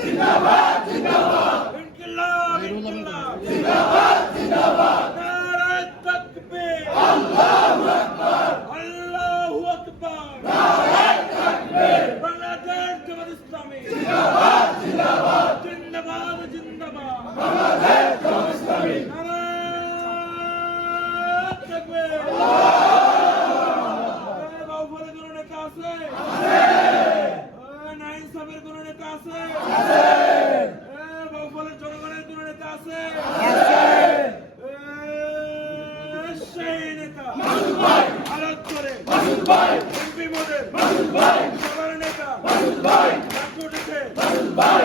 জিন্দাবাদ জিন্দাবাদ ইনকিলাব ইনকিলাব জিন্দাবাদ জিন্দাবাদ নারায়ে তাকবীর আল্লাহু আকবার আল্লাহু আকবার নারায়ে তাকবীর বাংলাদেশ জামাত ইসলামী জিন্দাবাদ জিন্দাবাদ জিন্দাবাদ জিন্দাবাদ বাংলাদেশ জামাত ইসলামী নারায়ে তাকবীর বাউফলের কোন নেতা আছে নাইন সাহেবের কোন নেতা আছে বাউফলের জনগণের কোন নেতা আছে সেই নেতা মাসুদ ভাই আলাদ করে মাসুদ ভাই এমপি মডেল মাসুদ ভাই সবার নেতা মাসুদ ভাই ডাক উঠেছে মাসুদ ভাই